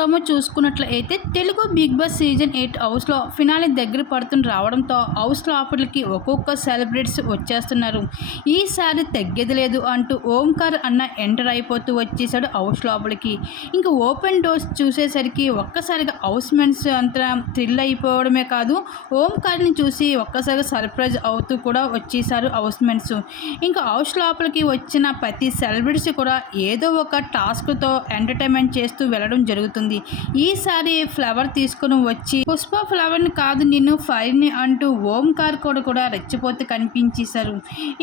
Promo చూసుకున్నట్లయితే Telugu big boss season eight హౌస్లో finale దగ్గర పడుతున్న రావడంతో హౌస్ లోపలికి ఒక్కొక్క సెలబ్రిటీస్ వచ్చేస్తున్నారు. ఈసారి తగ్గేది లేదు అంటూ ఓంకార్ అన్న ఎంటర్ అయిపోతూ వచ్చేసాడు హౌస్ లోపలికి. ఇంకా ఓపెన్ డోర్స్ చూసేసరికి ఒక్కసారిగా హౌస్ మెన్స్ అంతా థ్రిల్ అయిపోవడమే కాదు ఓంకార్ని చూసి ఒక్కసారిగా సర్ప్రైజ్ అవుతూ కూడా వచ్చేసారు హౌస్ మెన్స్. ఇంకా హౌస్ లోపలికి వచ్చిన ప్రతి సెలబ్రిటీస్ కూడా ఏదో ఒక టాస్క్తో ఎంటర్టైన్మెంట్ చేస్తూ వెళ్ళడం జరుగుతుంది. ఈసారి ఫ్లవర్ తీసుకుని వచ్చి పుష్ప ఫ్లవర్ని కాదు నిన్ను ఫైర్ని అంటూ ఓంకార్ కూడా కూడా రెచ్చిపోతే కనిపించేశారు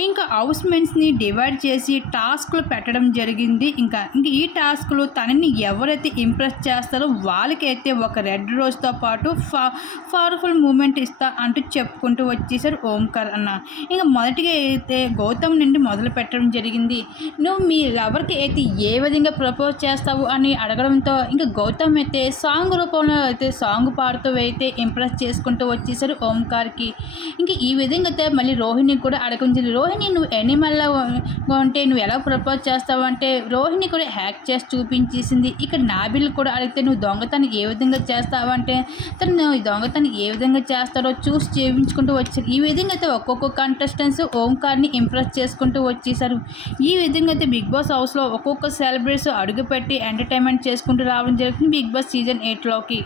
ఇంకా హౌస్ మెంట్స్ని డివైడ్ చేసి టాస్క్లు పెట్టడం జరిగింది. ఇంకా ఇంక ఈ టాస్క్లు తనని ఎవరైతే ఇంప్రెస్ చేస్తారో వాళ్ళకైతే ఒక రెడ్ రోజ్తో పాటు ఫా పవర్ఫుల్ మూమెంట్ ఇస్తా అంటూ చెప్పుకుంటూ వచ్చేసారు ఓంకార్ అన్న. ఇంకా మొదటిగా అయితే గౌతమ్ నుండి మొదలు పెట్టడం జరిగింది. నువ్వు మీ లవర్కి అయితే ఏ విధంగా ప్రపోజ్ చేస్తావు అని అడగడంతో ఇంకా గౌతమ్ అయితే సాంగ్ రూపంలో అయితే సాంగ్ పాడుతూ అయితే ఇంప్రెస్ చేసుకుంటూ వచ్చేసారు ఓంకార్కి. ఇంకా ఈ విధంగా అయితే మళ్ళీ రోహిణి కూడా అడగించింది రోహిణి నువ్వు ఎనిమల్లా ఉంటే నువ్వు ఎలా ప్రపోజ్ చేస్తావు? అంటే రోహిణి కూడా హ్యాక్ చేసి చూపించేసింది. ఇక్కడ నాబిల్ కూడా అడిగితే నువ్వు దొంగతనం ఏ విధంగా చేస్తావు? అంటే తను దొంగతనం ఏ విధంగా చేస్తారో చూసి చేయించుకుంటూ వచ్చారు. ఈ విధంగా అయితే ఒక్కొక్క కంటెస్టెంట్స్ ఓంకార్ని ఇంప్రెస్ చేసుకుంటూ వచ్చేసారు. ఈ విధంగా అయితే బిగ్ బాస్ హౌస్లో ఒక్కొక్క సెలబ్రిటీస్ అడుగుపెట్టి ఎంటర్టైన్మెంట్ చేసుకుంటూ రావడం జరుగుతుంది బిగ్ బాస్ సీజన్ ఎయిట్లోకి